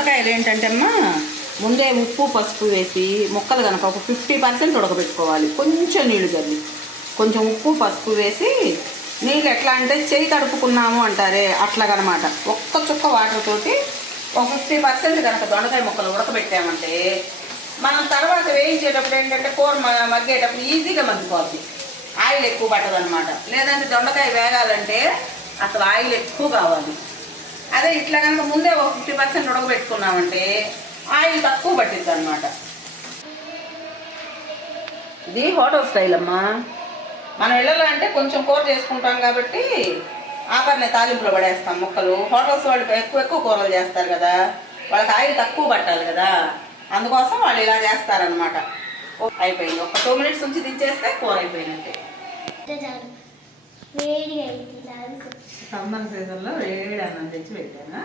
దొండకాయలు ఏంటంటే అమ్మా ముందే ఉప్పు పసుపు వేసి ముక్కలు కనుక ఒక 50% ఉడకబెట్టుకోవాలి. కొంచెం నీళ్లు చల్లి కొంచెం ఉప్పు పసుపు వేసి నీళ్ళు ఎట్లా అంటే చేయి తడుపుకున్నాము అంటారే అట్లాగనమాట. ఒక్క చుక్క వాటర్ తోటి ఒక 50% కనుక దొండకాయ ముక్కలు ఉడకబెట్టామంటే మనం తర్వాత వేయించేటప్పుడు ఏంటంటే కూర మగ్గేటప్పుడు ఈజీగా మగ్గిపోద్ది. ఆయిల్ ఎక్కువ పట్టదనమాట. లేదంటే దొండకాయ వేగాలంటే అసలు ఆయిల్ ఎక్కువ కావాలి. అదే ఇట్లా కనుక ముందే ఒక 50% ఉడకబెట్టుకున్నామంటే ఆయిల్ తక్కువ పట్టిద్ది అనమాట. ఇది హోటల్ స్టైల్ అమ్మా. మనం ఇళ్ళలో అంటే కొంచెం కూర చేసుకుంటాం కాబట్టి ఆఖరిని తాలింపులో పడేస్తాం ముక్కలు. హోటల్స్ వాళ్ళు ఎక్కువ కూరలు చేస్తారు కదా, వాళ్ళకి ఆయిల్ తక్కువ పట్టాలి కదా, అందుకోసం వాళ్ళు ఇలా చేస్తారనమాట. అయిపోయింది. ఒక 2 minutes ఉంచి దించేస్తే కూర అయిపోయినట్టే. సమ్మర్ సీజన్లో వేడి అన్నం తెచ్చి పెట్టానా.